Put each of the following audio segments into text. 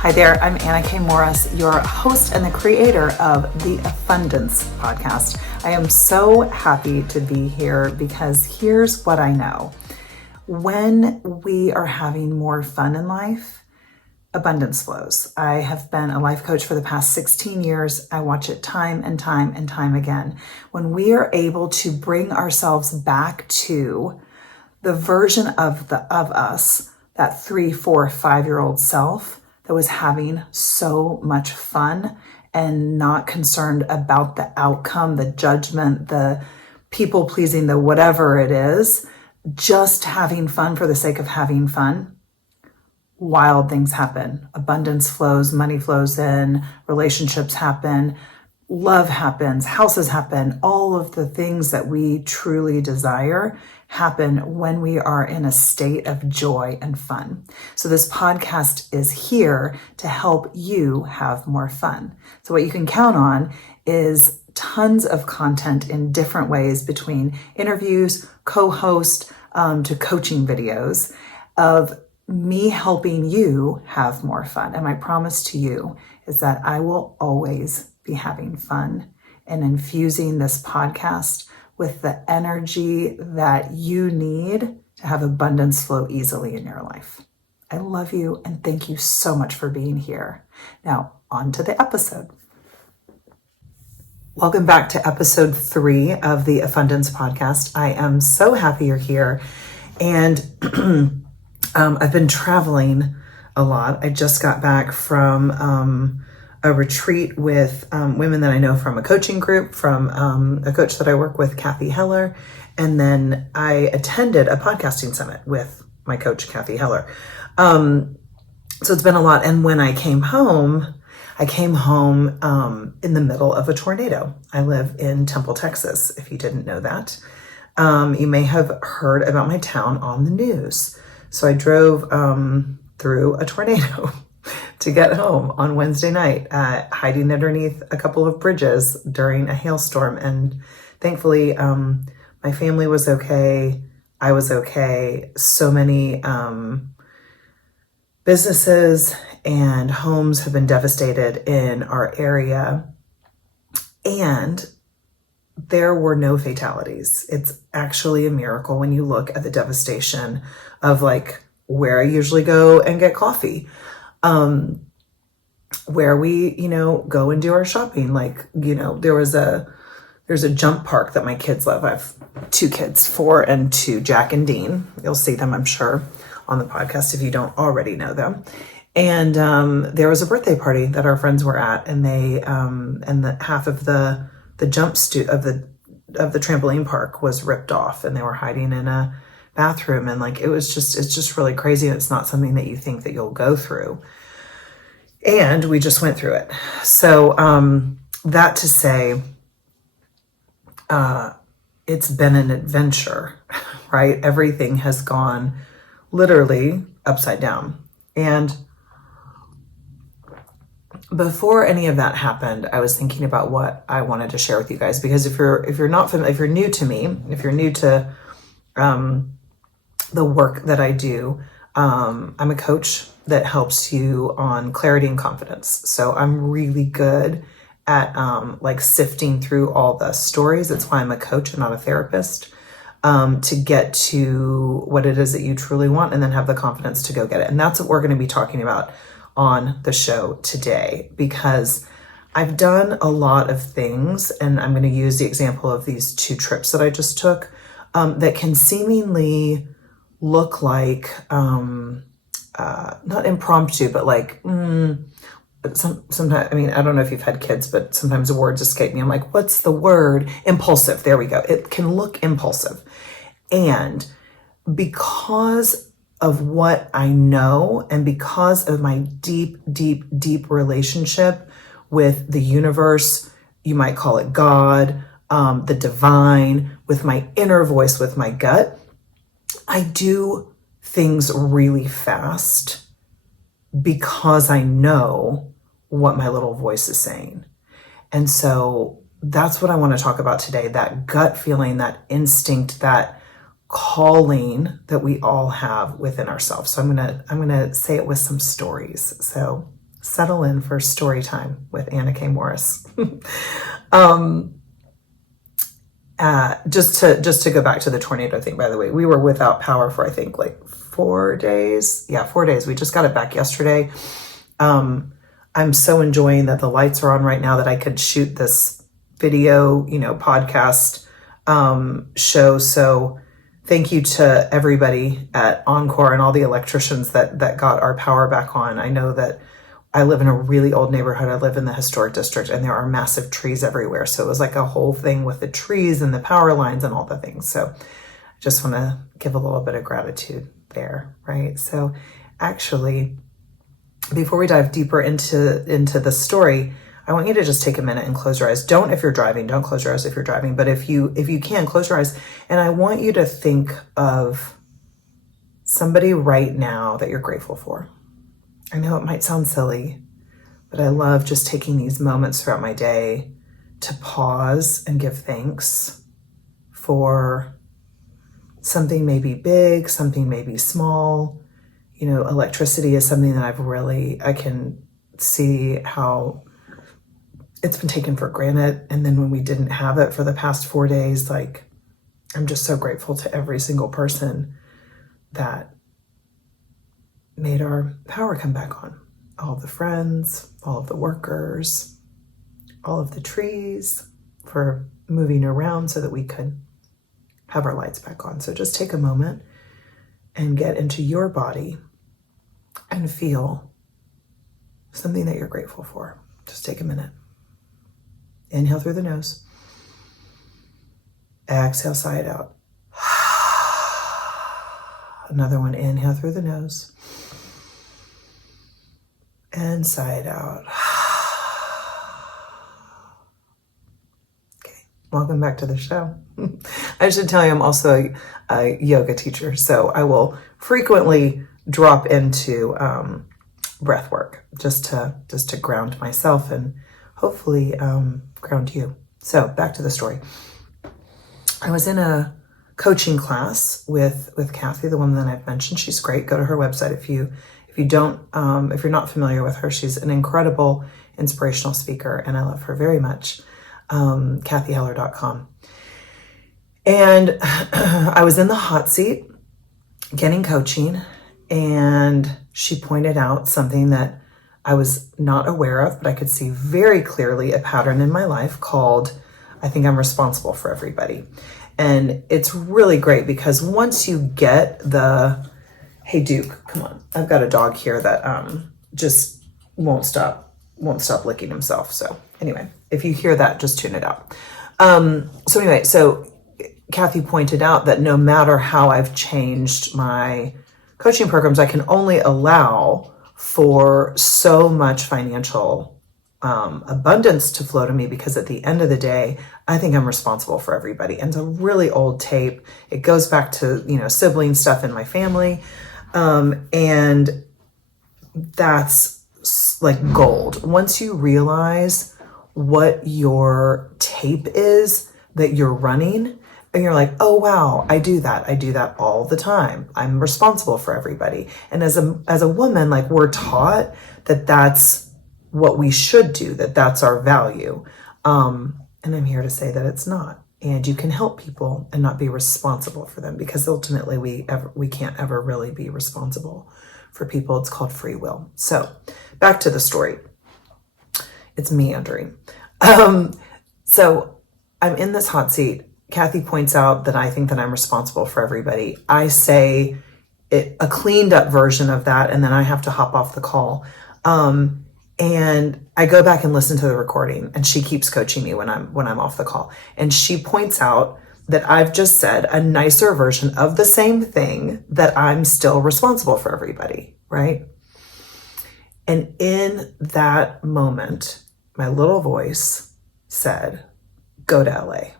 Hi there, I'm Anna K. Morris, your host and the creator of the Afundance podcast. I am so happy to be here because here's what I know. When we are having more fun in life, abundance flows. I have been a life coach for the past 16 years. I watch it time and time and time again. When we are able to bring ourselves back to the version of us, that 3, 4, 5-year-old self, that was having so much fun and not concerned about the outcome, the judgment, the people pleasing, the whatever it is, just having fun for the sake of having fun, wild things happen. Abundance flows, money flows in, relationships happen, love happens, houses happen, all of the things that we truly desire happen when we are in a state of joy and fun. So this podcast is here to help you have more fun. So what you can count on is tons of content in different ways, between interviews, co-host, to coaching videos of me helping you have more fun. And my promise to you is that I will always be having fun and infusing this podcast with the energy that you need to have abundance flow easily in your life. I love you and thank you so much for being here. Now, on to the episode. Welcome back to episode 3 of the Afundance podcast. I am so happy you're here. And I've been traveling a lot. I just got back from a retreat with women that I know from a coaching group, from a coach that I work with, Kathy Heller. And then I attended a podcasting summit with my coach, Kathy Heller. So it's been a lot. And when I came home in the middle of a tornado. I live in Temple, Texas, if you didn't know that. You may have heard about my town on the news. So I drove through a tornado to get home on Wednesday night, hiding underneath a couple of bridges during a hailstorm. And thankfully, my family was okay. I was okay. So many businesses and homes have been devastated in our area. And there were no fatalities. It's actually a miracle when you look at the devastation of like where I usually go and get coffee. Where we, go and do our shopping. Like, there's a jump park that my kids love. I have 2 kids, 4 and 2, Jack and Dean. You'll see them, I'm sure, on the podcast if you don't already know them. And there was a birthday party that our friends were at, and they and the half of the jump of the trampoline park was ripped off, and they were hiding in a bathroom. And like it's just really crazy. And it's not something that you think that you'll go through. And we just went through it. So that to say, it's been an adventure, right? Everything has gone literally upside down. And before any of that happened, I was thinking about what I wanted to share with you guys, because if you're not familiar, if you're new to me, if you're new to the work that I do, I'm a coach that helps you on clarity and confidence. So I'm really good at sifting through all the stories. That's why I'm a coach and not a therapist, to get to what it is that you truly want and then have the confidence to go get it. And that's what we're going to be talking about on the show today, because I've done a lot of things, and I'm going to use the example of these 2 trips that I just took, that can seemingly look like, not impromptu, but like, sometimes, I mean, I don't know if you've had kids, but sometimes the words escape me. I'm like, what's the word? Impulsive. There we go. It can look impulsive. And because of what I know, and because of my deep, deep, deep relationship with the universe, you might call it God, the divine, with my inner voice, with my gut, I do things really fast because I know what my little voice is saying. And so that's what I want to talk about today, that gut feeling, that instinct, that calling that we all have within ourselves. So I'm going to say it with some stories. So settle in for story time with Anna K. Morris. Just to go back to the tornado thing, by the way, we were without power for, I think, like 4 days. Yeah, 4 days. We just got it back yesterday. I'm so enjoying that the lights are on right now that I could shoot this video, podcast show. So thank you to everybody at Encore and all the electricians that got our power back on. I know that I live in a really old neighborhood. I live in the historic district, and there are massive trees everywhere. So it was like a whole thing with the trees and the power lines and all the things. So I just want to give a little bit of gratitude there, right? So actually, before we dive deeper into the story, I want you to just take a minute and close your eyes. Don't if you're driving. Don't close your eyes if you're driving. But if you can, close your eyes. And I want you to think of somebody right now that you're grateful for. I know it might sound silly, but I love just taking these moments throughout my day to pause and give thanks for something maybe big, something maybe small. Electricity is something that I can see how it's been taken for granted. And then when we didn't have it for the past 4 days, like, I'm just so grateful to every single person that made our power come back on. All of the friends, all of the workers, all of the trees for moving around so that we could have our lights back on. So just take a moment and get into your body and feel something that you're grateful for. Just take a minute. Inhale through the nose. Exhale, sigh it out. Another one. Inhale through the nose. And sigh it out. Okay, welcome back to the show. I should tell you I'm also a yoga teacher, so I will frequently drop into breath work just to ground myself and hopefully ground you. So back to the story. I was in a coaching class with Kathy, the woman that I've mentioned. She's great. Go to her website if you're not familiar with her. She's an incredible inspirational speaker, and I love her very much. KathyHeller.com. And I was in the hot seat getting coaching, and she pointed out something that I was not aware of, but I could see very clearly a pattern in my life called, I think I'm responsible for everybody. And it's really great because once you get hey Duke, come on. I've got a dog here that just won't stop licking himself. So anyway, if you hear that, just tune it out. So Kathy pointed out that no matter how I've changed my coaching programs, I can only allow for so much financial abundance to flow to me, because at the end of the day, I think I'm responsible for everybody. And it's a really old tape. It goes back to, sibling stuff in my family. And that's like gold. Once you realize what your tape is that you're running, and you're like, oh, wow, I do that all the time. I'm responsible for everybody. And as a woman, like, we're taught that that's what we should do, that that's our value. And I'm here to say that it's not. And you can help people and not be responsible for them, because ultimately we can't ever really be responsible for people. It's called free will. So back to the story. It's meandering. So I'm in this hot seat. Kathy points out that I think that I'm responsible for everybody. I say a cleaned up version of that, and then I have to hop off the call. And I go back and listen to the recording, and she keeps coaching me when I'm off the call. And she points out that I've just said a nicer version of the same thing, that I'm still responsible for everybody, right? And in that moment, my little voice said, go to LA.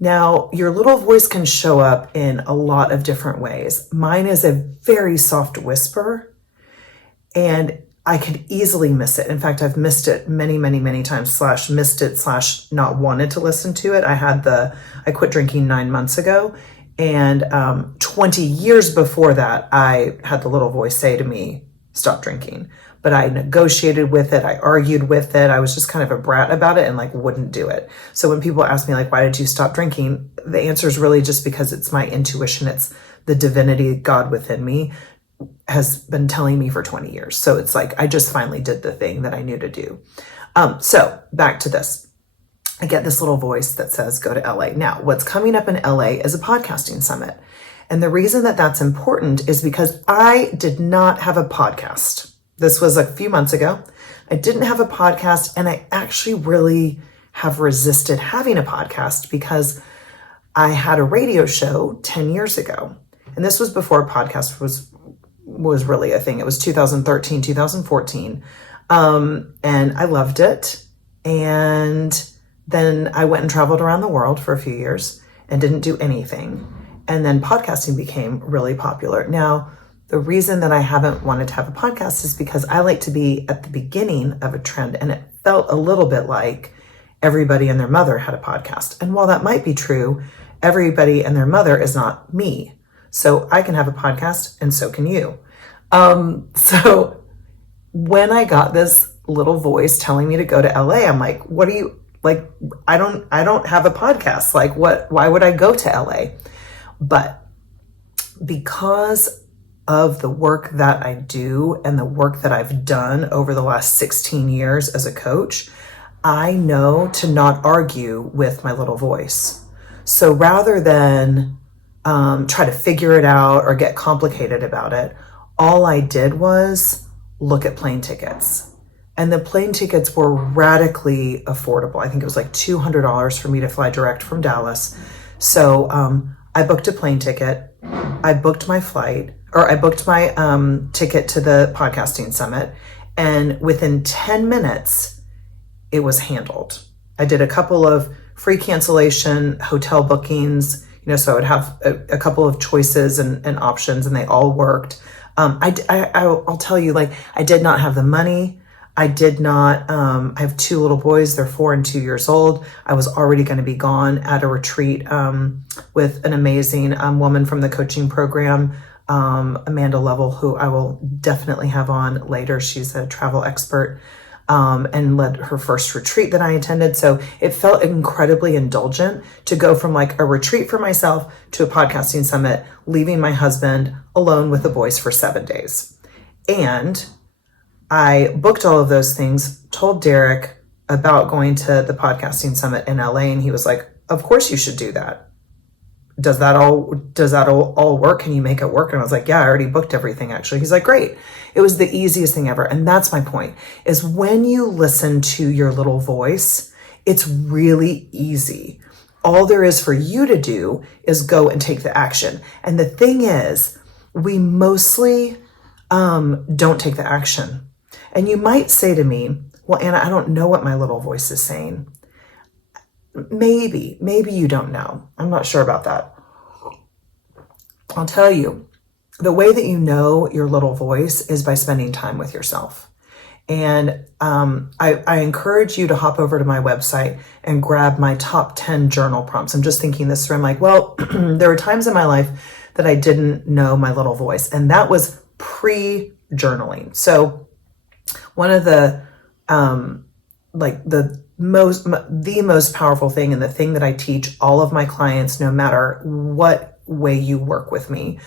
Now, your little voice can show up in a lot of different ways. Mine is a very soft whisper, and I could easily miss it. In fact, I've missed it many, many, many times, / not wanted to listen to it. I quit drinking 9 months ago. And 20 years before that, I had the little voice say to me, stop drinking. But I negotiated with it. I argued with it. I was just kind of a brat about it and like wouldn't do it. So when people ask me like, why did you stop drinking? The answer is really just because it's my intuition. It's the divinity, God within me has been telling me for 20 years. So it's like, I just finally did the thing that I knew to do. So back to this. I get this little voice that says, go to LA. Now, what's coming up in LA is a podcasting summit. And the reason that that's important is because I did not have a podcast. This was a few months ago. I didn't have a podcast, and I actually really have resisted having a podcast because I had a radio show 10 years ago. And this was before podcast was really a thing. It was 2013, 2014. And I loved it. And then I went and traveled around the world for a few years and didn't do anything. And then podcasting became really popular. Now, the reason that I haven't wanted to have a podcast is because I like to be at the beginning of a trend. And it felt a little bit like everybody and their mother had a podcast. And while that might be true, everybody and their mother is not me. So I can have a podcast and so can you. So when I got this little voice telling me to go to LA, I'm like, what are you like? I don't have a podcast. Like why would I go to LA? But because of the work that I do and the work that I've done over the last 16 years as a coach, I know to not argue with my little voice. So rather than try to figure it out or get complicated about it, all I did was look at plane tickets. And the plane tickets were radically affordable. I think it was like $200 for me to fly direct from Dallas. So I booked a plane ticket. I booked my flight, or I booked my ticket to the podcasting summit. And within 10 minutes, it was handled. I did a couple of free cancellation hotel bookings, so I would have a couple of choices and options, and they all worked. I'll tell you, like, I did not have the money. I did not, I have two little boys. They're 4 and 2 years old. I was already going to be gone at a retreat with an amazing woman from the coaching program, Amanda Lovell, who I will definitely have on later. She's a travel expert and led her first retreat that I attended. So it felt incredibly indulgent to go from like a retreat for myself to a podcasting summit, leaving my husband alone with the boys for 7 days. And I booked all of those things, told Derek about going to the podcasting summit in LA, and he was like, of course you should do that. Does that all work? Can you make it work? And I was like, yeah, I already booked everything actually. He's like, great. It was the easiest thing ever. And that's my point, is when you listen to your little voice, it's really easy. All there is for you to do is go and take the action. And the thing is, we mostly don't take the action. And you might say to me, well, Anna, I don't know what my little voice is saying. Maybe you don't know. I'm not sure about that. I'll tell you, the way that you know your little voice is by spending time with yourself. And I encourage you to hop over to my website and grab my top 10 journal prompts. I'm just thinking this through. I'm like, well, there were times in my life that I didn't know my little voice, and that was pre-journaling. So one of the the most powerful thing, and the thing that I teach all of my clients, no matter what way you work with me,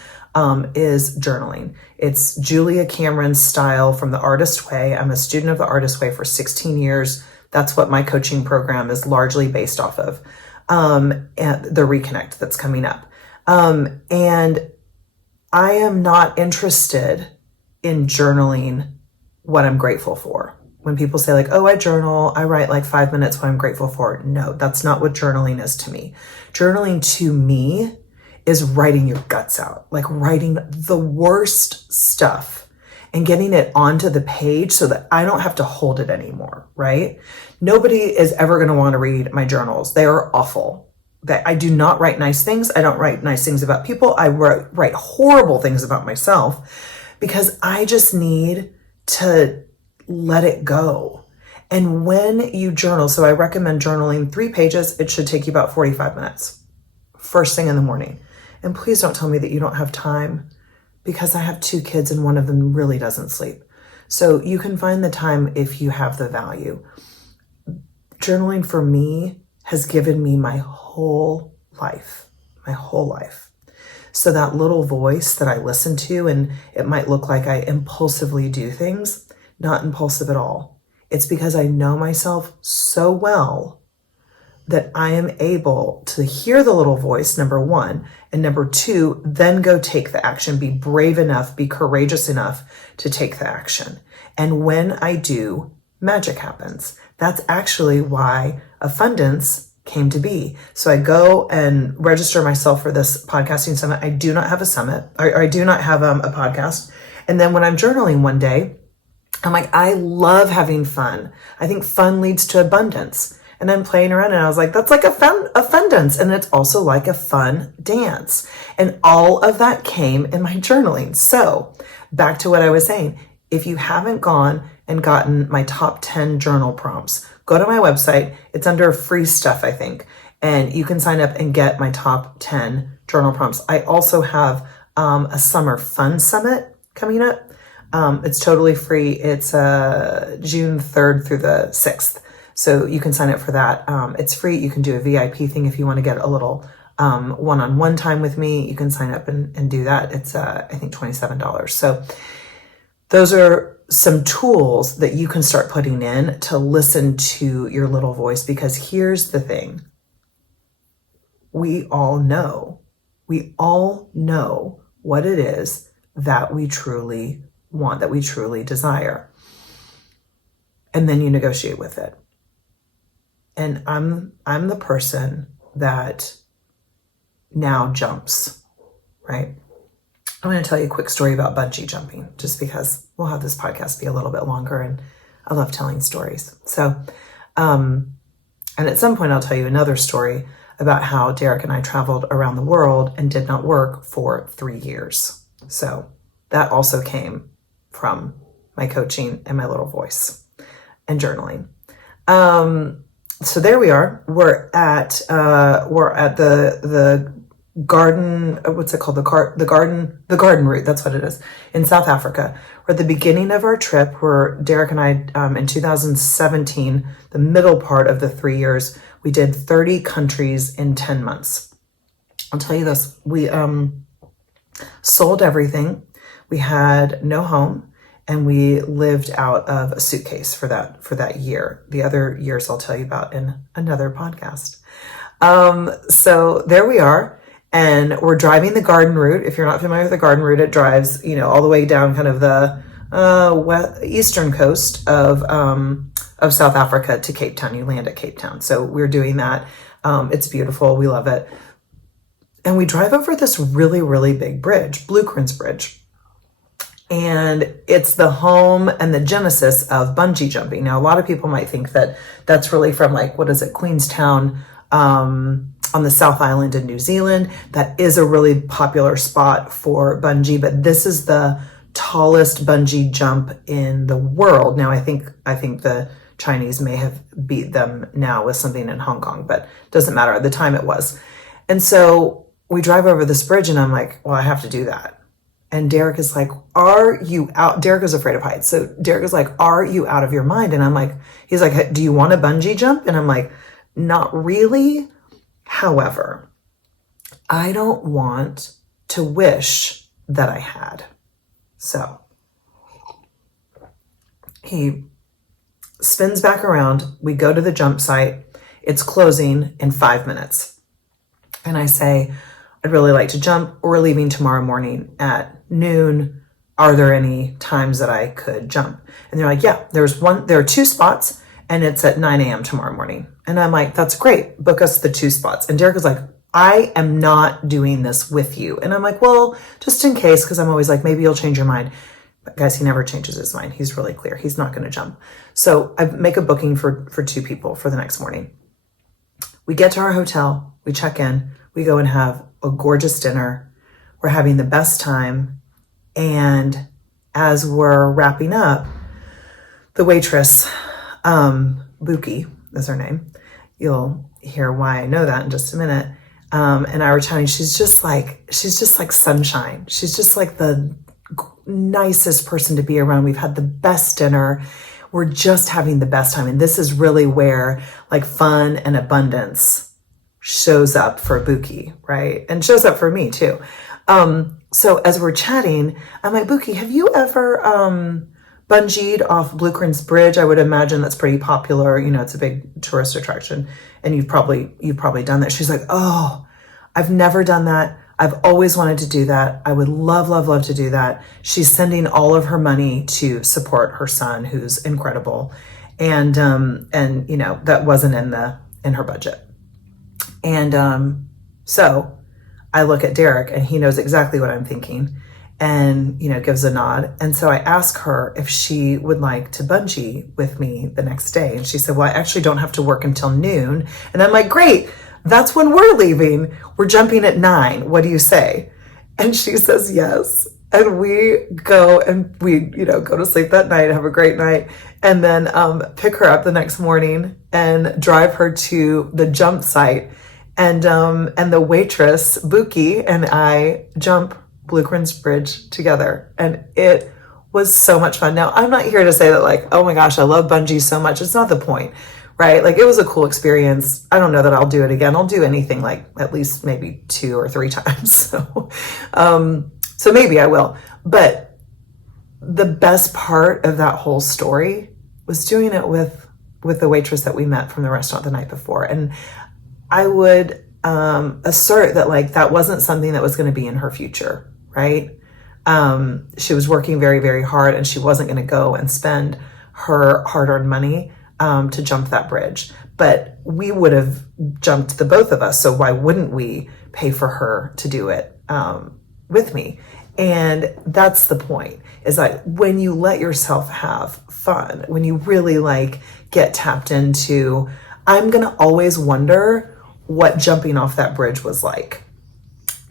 is journaling. It's Julia Cameron's style from The Artist Way. I'm a student of The Artist Way for 16 years. That's what my coaching program is largely based off of, and the Reconnect that's coming up. And I am not interested in journaling what I'm grateful for. When people say like, oh, I journal, I write like 5 minutes what I'm grateful for. No, that's not what journaling is to me. Journaling to me is writing your guts out, like writing the worst stuff and getting it onto the page so that I don't have to hold it anymore, right? Nobody is ever going to want to read my journals. They are awful. That I do not write nice things. I don't write nice things about people. I write horrible things about myself because I just need to let it go. And when you journal, so I recommend journaling 3 pages. It should take you about 45 minutes, first thing in the morning. And please don't tell me that you don't have time because I have 2 kids and one of them really doesn't sleep. So you can find the time if you have the value. Journaling for me has given me my whole life. So that little voice that I listen to, and it might look like I impulsively do things, not impulsive at all. It's because I know myself so well that I am able to hear the little voice, number one, and number two, then go take the action, be brave enough, be courageous enough to take the action. And when I do, magic happens. That's actually why Afundance came to be. So I go and register myself for this podcasting summit. I do not have a summit, or I do not have a podcast. And then when I'm journaling one day, I'm like, I love having fun. I think fun leads to abundance. And I'm playing around and I was like, that's like a fun dance. And it's also like a fun dance. And all of that came in my journaling. So back to what I was saying, if you haven't gone and gotten my top 10 journal prompts, go to my website. It's under free stuff, I think. And you can sign up and get my top 10 journal prompts. I also have a summer fun summit coming up. It's totally free. It's June 3rd through the 6th. So you can sign up for that. It's free. You can do a VIP thing if you want to get a little one-on-one time with me. You can sign up and do that. It's, I think, $27. So those are some tools that you can start putting in to listen to your little voice, because here's the thing. We all know what it is that we truly want, that we truly desire. And then you negotiate with it. And I'm the person that now jumps, right? I'm going to tell you a quick story about bungee jumping, just because we'll have this podcast be a little bit longer and I love telling stories. So, and at some point I'll tell you another story about how Derek and I traveled around the world and did not work for 3 years. So that also came from my coaching and my little voice and journaling. So there we are. We're at the garden. What's it called? The garden route. That's what it is in South Africa. We're at the beginning of our trip. Where Derek and I, in 2017, the middle part of the 3 years, we did 30 countries in 10 months. I'll tell you this: we sold everything. We had no home. And we lived out of a suitcase for that year. The other years I'll tell you about in another podcast. So there we are, and we're driving the garden route. If you're not familiar with the garden route, it drives, all the way down kind of the eastern coast of South Africa to Cape Town. You land at Cape Town. So we're doing that. It's beautiful. We love it. And we drive over this really, really big bridge, Blue Crins Bridge. And it's the home and the genesis of bungee jumping. Now, a lot of people might think that that's really from Queenstown, on the South Island in New Zealand. That is a really popular spot for bungee, but this is the tallest bungee jump in the world. Now, I think the Chinese may have beat them now with something in Hong Kong, but doesn't matter. At the time it was. And so we drive over this bridge and I'm like, well, I have to do that. And Derek is like, are you out? Derek is afraid of heights. So Derek is like, are you out of your mind? And I'm like, he's like, do you want a bungee jump? And I'm like, not really. However, I don't want to wish that I had. So he spins back around. We go to the jump site. It's closing in 5 minutes. And I say, I'd really like to jump. We're leaving tomorrow morning at noon. Are there any times that I could jump? And they're like, yeah, there are 2 spots and it's at 9 a.m. tomorrow morning. And I'm like, that's great. Book us the 2 spots. And Derek is like, I am not doing this with you. And I'm like, well, just in case, because I'm always like, maybe you'll change your mind. But guys, he never changes his mind. He's really clear. He's not going to jump. So I make a booking for 2 people for the next morning. We get to our hotel. We check in. We go and have a gorgeous dinner. We're having the best time. And as we're wrapping up, the waitress, Buki is her name. You'll hear why I know that in just a minute. And I were chatting, she's just like sunshine. She's just like the nicest person to be around. We've had the best dinner. We're just having the best time. And this is really where like fun and abundance shows up for Buki, right? And shows up for me too. So as we're chatting, I'm like, Buki, have you ever bungeed off Bluecrans Bridge? I would imagine that's pretty popular. You know, it's a big tourist attraction, and you've probably done that. She's like, oh, I've never done that. I've always wanted to do that. I would love, love, love to do that. She's sending all of her money to support her son, who's incredible. And you know, that wasn't in her budget. And so I look at Derek, and he knows exactly what I'm thinking, and, you know, gives a nod. And so I ask her if she would like to bungee with me the next day. And she said, well, I actually don't have to work until noon. And I'm like, great, that's when we're leaving. We're jumping at 9. What do you say? And she says, yes. And we go and we, you know, go to sleep that night, have a great night, and then pick her up the next morning and drive her to the jump site. And the waitress, Buki, and I jump Bluecrans Bridge together. And it was so much fun. Now, I'm not here to say that like, oh my gosh, I love bungee so much. It's not the point, right? Like, it was a cool experience. I don't know that I'll do it again. I'll do anything like at least maybe 2 or 3 times. So maybe I will. But the best part of that whole story was doing it with the waitress that we met from the restaurant the night before. And I would assert that like that wasn't something that was going to be in her future, right? She was working very, very hard, and she wasn't going to go and spend her hard-earned money to jump that bridge. But we would have jumped, the both of us, so why wouldn't we pay for her to do it with me? And that's the point, is like when you let yourself have fun, when you really like get tapped into, I'm going to always wonder what jumping off that bridge was like.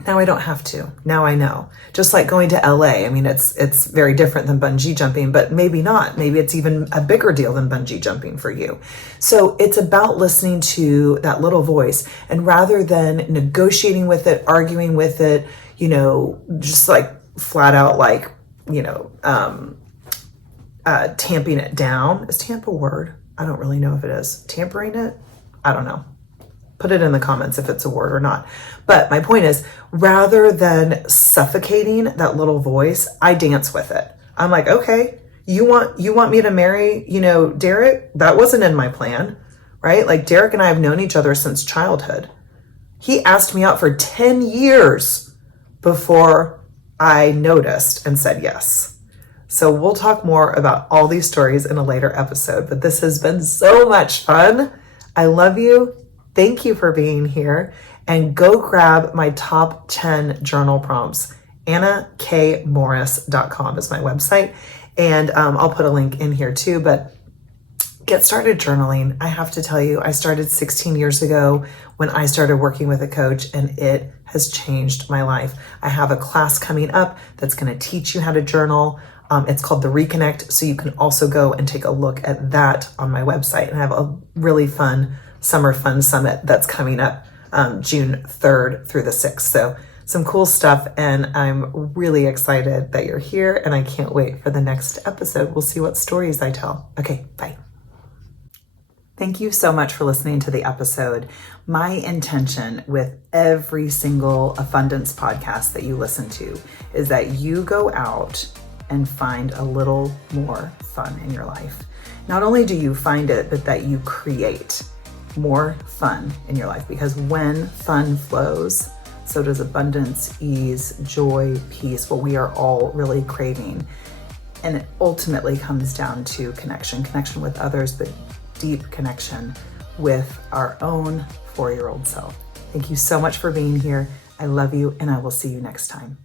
Now I don't have to. Now I know. Just like going to LA. I mean, it's very different than bungee jumping, but maybe not. Maybe it's even a bigger deal than bungee jumping for you. So it's about listening to that little voice, and rather than negotiating with it, arguing with it, you know, just like flat out like, you know, tamping it down. Is tamp a word? I don't really know if it is. Tampering it? I don't know. Put it in the comments if it's a word or not. But my point is, rather than suffocating that little voice, I dance with it. I'm like, okay, you want me to marry, you know, Derek? That wasn't in my plan, right? Like, Derek and I have known each other since childhood. He asked me out for 10 years before I noticed and said yes. So we'll talk more about all these stories in a later episode, but this has been so much fun. I love you. Thank you for being here, and go grab my top 10 journal prompts. AnnaKMorris.com is my website, and I'll put a link in here too, but get started journaling. I have to tell you, I started 16 years ago when I started working with a coach, and it has changed my life. I have a class coming up that's going to teach you how to journal. It's called The Reconnect, so you can also go and take a look at that on my website, and I have a really fun Summer Fun Summit that's coming up June 3rd through the 6th. So some cool stuff, and I'm really excited that you're here, and I can't wait for the next episode. We'll see what stories I tell. Okay, bye. Thank you so much for listening to the episode. My intention with every single Afundance podcast that you listen to is that you go out and find a little more fun in your life. Not only do you find it, but that you create more fun in your life, because when fun flows, so does abundance, ease, joy, peace, what we are all really craving. And it ultimately comes down to connection with others, but deep connection with our own 4-year-old self. Thank you so much for being here. I love you, and I will see you next time.